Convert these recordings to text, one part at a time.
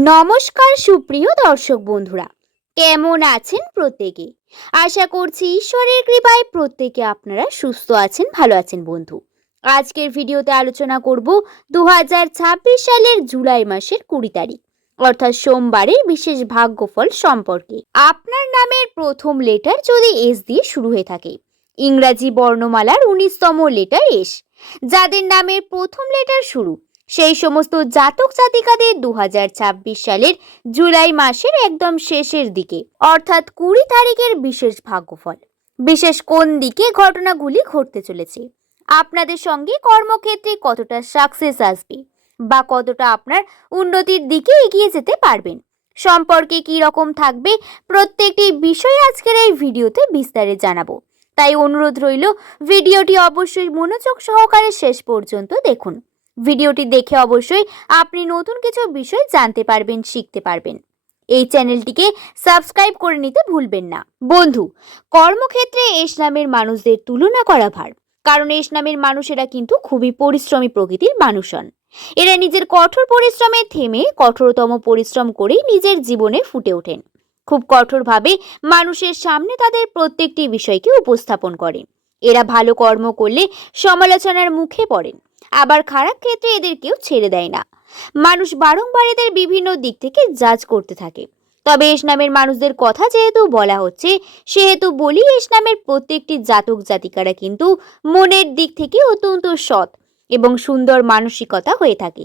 নমস্কার সুপ্রিয় দর্শক বন্ধুরা, কেমন আছেন প্রত্যেকে? আশা করছি ঈশ্বরের কৃপায় প্রত্যেকে আপনারা সুস্থ আছেন, ভালো আছেন। বন্ধু, আজকের ভিডিওতে আলোচনা করব 2026 সালের জুলাই মাসের 20 তারিখ অর্থাৎ সোমবারের বিশেষ ভাগ্যফল সম্পর্কে। আপনার নামের প্রথম লেটার যদি এস দিয়ে শুরু হয়ে থাকে, ইংরাজি বর্ণমালার 19তম লেটার এস, যাদের নামের প্রথম লেটার শুরু, সেই সমস্ত জাতক জাতিকাদের 2026 সালের জুলাই মাসের একদম শেষের দিকে অর্থাৎ 20 তারিখের বিশেষ ভাগ্যফল, বিশেষ কোন দিকে ঘটনাগুলি ঘটতে চলেছে, আপনাদের সঙ্গে কর্মক্ষেত্রে কতটা সাকসেস আসবে বা কতটা আপনার উন্নতির দিকে এগিয়ে যেতে পারবেন, সম্পর্কে কি রকম থাকবে, প্রত্যেকটি বিষয় আজকের এই ভিডিওতে বিস্তারে জানাবো। তাই অনুরোধ রইল, ভিডিওটি অবশ্যই মনোযোগ সহকারে শেষ পর্যন্ত দেখুন। ভিডিওটি দেখে অবশ্যই আপনি নতুন কিছু বিষয় জানতে পারবেন, শিখতে পারবেন। এই চ্যানেলটিকে সাবস্ক্রাইব করে নিতে ভুলবেন না। বন্ধু, কর্মক্ষেত্রে এস নামের মানুষদের তুলনা করা ভার, কারণ এস নামের মানুষেরা কিন্তু খুবই পরিশ্রমী প্রকৃতির মানুষ হন। এরা নিজের কঠোর পরিশ্রমে থেমে কঠোরতম পরিশ্রম করেই নিজের জীবনে ফুটে ওঠেন। খুব কঠোরভাবে মানুষের সামনে তাদের প্রত্যেকটি বিষয়কে উপস্থাপন করেন। এরা ভালো কর্ম করলে সমালোচনার মুখে পড়েন, আবার খারাপ ক্ষেত্রে এদের কেউ ছেড়ে দেয় না। মানুষ বারংবার এদের বিভিন্ন দিক থেকে জাজ করতে থাকে। তবে এস নামের মানুষদের কথা যেহেতু বলা হচ্ছে, সেহেতু বলি, এস নামের প্রত্যেকটি জাতক জাতিকারা কিন্তু মনের দিক থেকে অত্যন্ত সৎ এবং সুন্দর মানসিকতা হয়ে থাকে।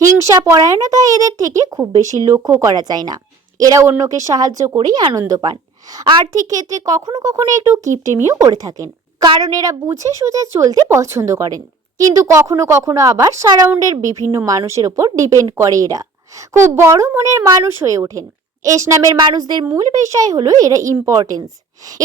হিংসা পরায়ণতা এদের থেকে খুব বেশি লক্ষ্য করা যায় না। এরা অন্যকে সাহায্য করেই আনন্দ পান। আর্থিক ক্ষেত্রে কখনো কখনো একটু কিপটেমিও করে থাকেন, কারণ এরা বুঝে সুঝে চলতে পছন্দ করেন। কিন্তু কখনো কখনো আবার সারাউন্ডের বিভিন্ন মানুষের উপর ডিপেন্ড করে। এরা খুব বড় মনের মানুষ হয়ে ওঠেন। এস নামের মানুষদের মূল বিষয় হলো এরা ইম্পর্টেন্স।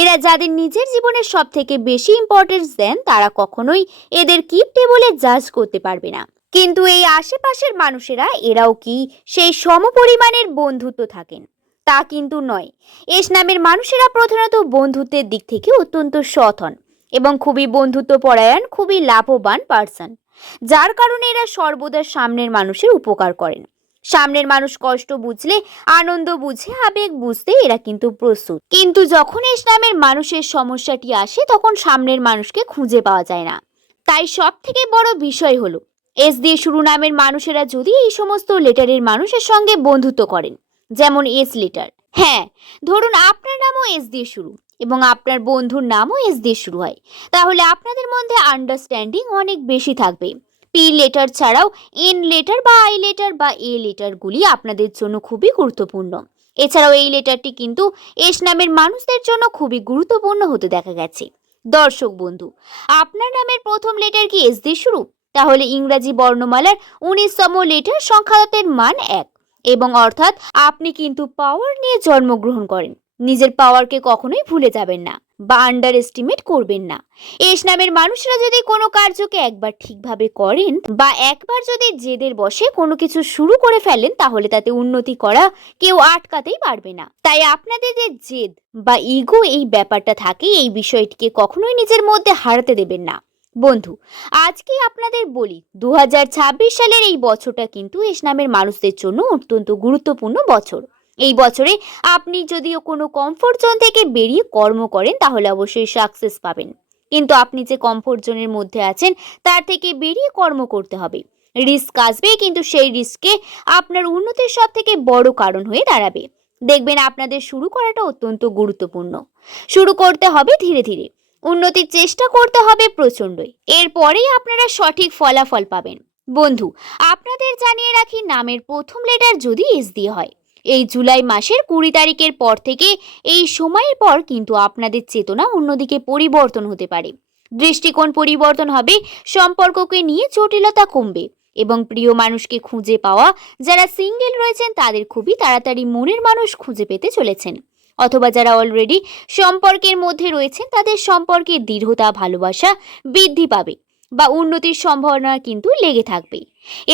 এরা যাদের নিজের জীবনের সব থেকে বেশি ইম্পর্টেন্স দেন, তারা কখনোই এদের কিপটে বলে জাজ করতে পারবে না। কিন্তু এই আশেপাশের মানুষেরা এরাও কি সেই সমপরিমাণের বন্ধুত্ব থাকেন? তা কিন্তু নয়। এস নামের মানুষেরা প্রধানত বন্ধুত্বের দিক থেকে অত্যন্ত সৎ হন এবং খুবই বন্ধুত্ব পরায়ণ, খুবই লাভবান পার্সন, যার কারণে এরা সর্বদা সামনের মানুষের উপকার করেন। সামনের মানুষ কষ্ট বুঝলে, আনন্দ বুঝে, আবেগ বুঝতে এরা কিন্তু প্রস্তুত। কিন্তু যখন এস নামের মানুষের সমস্যাটি আসে, তখন সামনের মানুষকে খুঁজে পাওয়া যায় না। তাই সব থেকে বড় বিষয় হলো, এস দিয়ে শুরু নামের মানুষেরা যদি এই সমস্ত লেটারের মানুষের সঙ্গে বন্ধুত্ব করেন, যেমন এস লেটার, হ্যাঁ ধরুন আপনার নামও এস দিয়ে শুরু এবং আপনার বন্ধুর নামও এস দিয়ে শুরু হয়, তাহলে আপনাদের মধ্যে আন্ডারস্ট্যান্ডিং অনেক বেশি থাকবে। পি লেটার ছাড়াও এন লেটার বা আই লেটার বা এ লেটারগুলি আপনাদের জন্য খুবই গুরুত্বপূর্ণ। এছাড়াও এই লেটারটি কিন্তু এস নামের মানুষদের জন্য খুবই গুরুত্বপূর্ণ হতে দেখা গেছে। দর্শক বন্ধু, আপনার নামের প্রথম লেটার কি এস দিয়ে শুরু, তাহলে ইংরাজি বর্ণমালার 19তম লেটার সংখ্যাতের মান 1 এবং অর্থাৎ আপনি কিন্তু পাওয়ার নিয়ে জন্মগ্রহণ করেন। নিজের পাওয়ারকে কখনোই ভুলে যাবেন না বা আন্ডার এস্টিমেট করবেন না। এস নামের মানুষরা যদি কোনো কার্যকে একবার ঠিকভাবে করেন বা একবার যদি জেদের বশে কোনো কিছু শুরু করে ফেলেন, তাহলে তাতে উন্নতি করা কেউ আটকাতেই পারবে না। তাই আপনাদের যে জেদ বা ইগো এই ব্যাপারটা থাকে, এই বিষয়টিকে কখনোই নিজের মধ্যে হারাতে দেবেন না। বন্ধু, আজকে আপনাদের বলি, 2026 সালের এই বছরটা কিন্তু এস নামের মানুষদের জন্য অত্যন্ত গুরুত্বপূর্ণ বছর। এই বছরে আপনি যদিও কোনো কমফোর্ট জোন থেকে বেরিয়ে কর্ম করেন, তাহলে অবশ্যই সাকসেস পাবেন। কিন্তু আপনি যে কমফোর্ট জোনের মধ্যে আছেন, তার থেকে বেরিয়ে কর্ম করতে হবে। রিস্ক আসবে, কিন্তু সেই রিস্কে আপনার উন্নতির সব থেকে বড় কারণ হয়ে দাঁড়াবে। দেখবেন আপনাদের শুরু করাটা অত্যন্ত গুরুত্বপূর্ণ। শুরু করতে হবে ধীরে ধীরে, উন্নতির চেষ্টা করতে হবে প্রচণ্ডই, এরপরেই আপনারা সঠিক ফলাফল পাবেন। বন্ধু, আপনাদের জানিয়ে রাখি, নামের প্রথম লেটার যদি এস দিয়ে হয়, এই জুলাই মাসের 20 তারিখের পর থেকে এই সময়ের পর কিন্তু আপনাদের চেতনা অন্যদিকে পরিবর্তন হতে পারে। দৃষ্টিকোণ পরিবর্তন হবে, সম্পর্ককে নিয়ে জটিলতা কমবে এবং প্রিয় মানুষকে খুঁজে পাওয়া, যারা সিঙ্গেল রয়েছেন তাদের খুবই তাড়াতাড়ি মনের মানুষ খুঁজে পেতে চলেছেন। অথবা যারা অলরেডি সম্পর্কের মধ্যে রয়েছেন, তাদের সম্পর্কের দৃঢ়তা, ভালোবাসা বৃদ্ধি পাবে বা উন্নতির সম্ভাবনা কিন্তু লেগে থাকবে।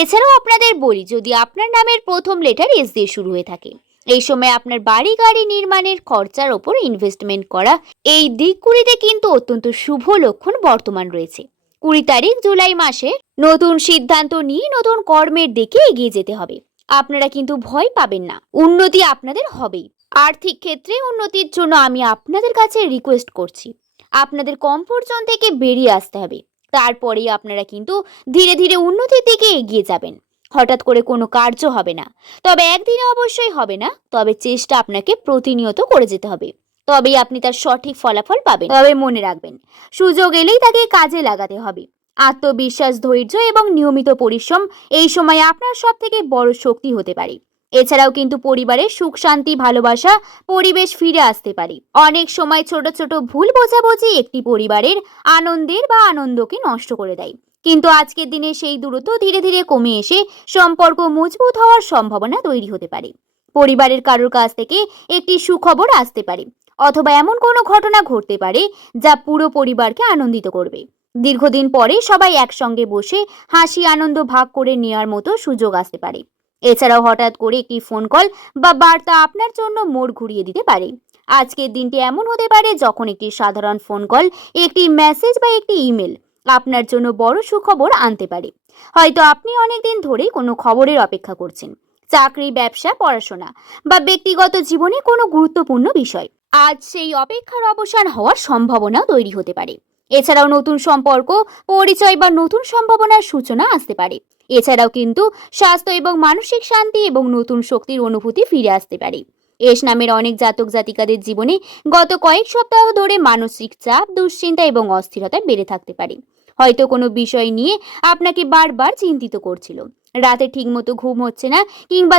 এছাড়াও আপনাদের বলি, যদি আপনার নামের প্রথম লেটার এস দিয়ে শুরু হয়ে থাকে, এই সময় আপনার বাড়ি গাড়ি নির্মাণের খরচার ওপর ইনভেস্টমেন্ট করা, এই দিকগুলিতে কিন্তু অত্যন্ত শুভ লক্ষণ বর্তমান রয়েছে। 20 তারিখ জুলাই মাসে নতুন সিদ্ধান্ত নিয়ে নতুন কর্মের দিকে এগিয়ে যেতে হবে। আপনারা কিন্তু ভয় পাবেন না, উন্নতি আপনাদের হবেই। আর্থিক ক্ষেত্রে উন্নতির জন্য আমি আপনাদের কাছে রিকোয়েস্ট করছি, আপনাদের কমফোর্ট জোন থেকে বেরিয়ে আসতে হবে। তারপরেই আপনারা কিন্তু ধীরে ধীরে উন্নতির দিকে এগিয়ে যাবেন। হঠাৎ করে কোনো কার্য হবে না, তবে একদিনে অবশ্যই হবে না, তবে চেষ্টা আপনাকে প্রতিনিয়ত করে যেতে হবে, তবেই আপনি তার সঠিক ফলাফল পাবেন। তবে মনে রাখবেন, সুযোগ এলেই তাকে কাজে লাগাতে হবে। আত্মবিশ্বাস, ধৈর্য এবং নিয়মিত পরিশ্রম এই সময় আপনার সব থেকে বড় শক্তি হতে পারে। এছাড়াও কিন্তু পরিবারের সুখ, শান্তি, ভালোবাসা পরিবেশ ফিরে আসতে পারে। অনেক সময় ছোট ছোট ভুল বোঝাবুঝি একটি পরিবারের আনন্দকে নষ্ট করে দেয়, কিন্তু আজকের দিনে সেই দূরত্ব ধীরে ধীরে কমে এসে সম্পর্ক মজবুত হওয়ার সম্ভাবনা তৈরি হতে পারে। পরিবারের কারোর কাছ থেকে একটি সুখবর আসতে পারে, অথবা এমন কোনো ঘটনা ঘটতে পারে যা পুরো পরিবারকে আনন্দিত করবে। দীর্ঘদিন পরে সবাই একসঙ্গে বসে হাসি আনন্দ ভাগ করে নেওয়ার মতো সুযোগ আসতে পারে। এছাড়াও হঠাৎ করে একটি ফোন কল বা বার্তা আপনার জন্য মোড় ঘুরিয়ে দিতে পারে। আজকের দিনটি এমন হতে পারে যখন একটি সাধারণ ফোন কল, একটি মেসেজ বা একটি ইমেল আপনার জন্য বড় সুখবর আনতে পারে। হয়তো আপনি অনেকদিন ধরেই কোনো খবরের অপেক্ষা করছেন, চাকরি, ব্যবসা, পড়াশোনা বা ব্যক্তিগত জীবনে কোনো গুরুত্বপূর্ণ বিষয়। আজ সেই অপেক্ষার অবসান হওয়ার সম্ভাবনা তৈরি হতে পারে। এছাড়াও নতুন সম্পর্ক, পরিচয় বা নতুন সম্ভাবনার সূচনা আসতে পারে। এছাড়াও কিন্তু স্বাস্থ্য এবং মানসিক শান্তি এবং নতুন শক্তির অনুভূতি ফিরে আসতে পারে। এস নামের অনেক জাতক জাতিকাদের জীবনে গত কয়েক সপ্তাহ ধরে মানসিক চাপ, দুশ্চিন্তা এবং অস্থিরতা বেড়ে থাকতে পারে। হয়তো কোনো বিষয় নিয়ে আপনাকে বারবার চিন্তিত করছিল, রাতে ঠিকমতো ঘুম হচ্ছে না, কিংবা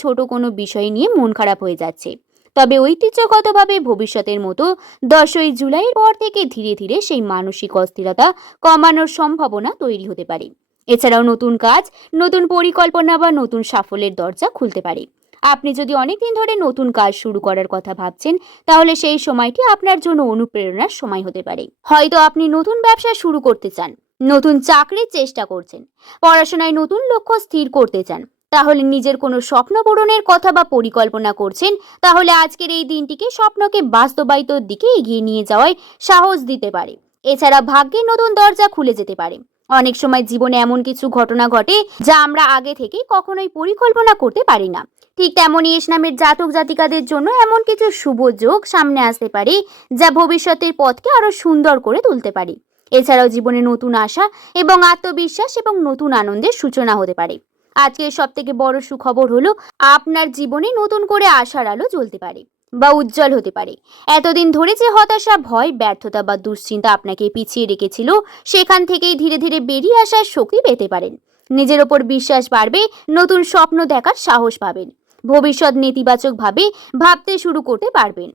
ছোট কোনো বিষয় নিয়ে মন খারাপ হয়ে যাচ্ছে। তবে ঐতিহ্যগতভাবে ভবিষ্যতের মতো 10ই জুলাইয়ের পর থেকে ধীরে ধীরে সেই মানসিক অস্থিরতা কমানোর সম্ভাবনা তৈরি হতে পারে। এছাড়াও নতুন কাজ, নতুন পরিকল্পনা বা নতুন সাফল্যের দরজা খুলতে পারে। আপনি যদি অনেকদিন ধরে নতুন কাজ শুরু করার কথা ভাবছেন, তাহলে সেই সময়টি আপনার জন্য অনুপ্রেরণার সময় হতে পারে। হয়তো আপনি নতুন ব্যবসা শুরু করতে চান, নতুন চাকরির চেষ্টা করছেন, পড়াশোনায় নতুন লক্ষ্য স্থির করতে চান, তাহলে নিজের কোনো স্বপ্ন পূরণের কথা বা পরিকল্পনা করছেন, তাহলে আজকের এই দিনটিকে স্বপ্নকে বাস্তবায়িতর দিকে এগিয়ে নিয়ে যাওয়ায় সাহস দিতে পারে। এছাড়া ভাগ্যের নতুন দরজা খুলে যেতে পারে। অনেক সময় জীবনে এমন কিছু ঘটনা ঘটে যা আমরা আগে থেকে কখনোই পরিকল্পনা করতে পারি না। ঠিক তেমনই এস নামের জাতক জাতিকাদের জন্য এমন কিছু শুভ যোগ সামনে আসতে পারে যা ভবিষ্যতের পথকে আরো সুন্দর করে তুলতে পারে। এছাড়াও জীবনে নতুন আশা এবং আত্মবিশ্বাস এবং নতুন আনন্দের সূচনা হতে পারে। আজকের সব থেকে বড় সুখবর হলো, আপনার জীবনে নতুন করে আশার আলো জ্বলতে পারে বা উজ্জ্বল হতে পারে। এতদিন ধরে যে হতাশা, ভয়, ব্যর্থতা বা দুশ্চিন্তা আপনাকে পিছিয়ে রেখেছিল, সেখান থেকেই ধীরে ধীরে বেরিয়ে আসার শক্তি পেতে পারেন। নিজের ওপর বিশ্বাস বাড়বে, নতুন স্বপ্ন দেখার সাহস পাবেন, ভবিষ্যৎ নেতিবাচকভাবে ভাবতে শুরু করতে পারবেন।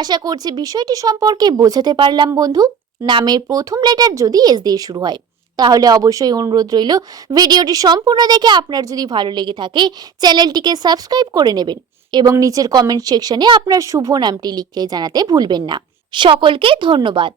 আশা করছি বিষয়টি সম্পর্কে বোঝাতে পারলাম বন্ধু। নামের প্রথম লেটার যদি এস দিয়ে শুরু হয়, তাহলে অবশ্যই অনুরোধ রইল, ভিডিওটি সম্পূর্ণ দেখে আপনার যদি ভালো লেগে থাকে চ্যানেলটিকে সাবস্ক্রাইব করে নেবেন এবং নিচের কমেন্ট সেকশনে আপনার শুভ নামটি লিখে জানাতে ভুলবেন না। সকলকে ধন্যবাদ।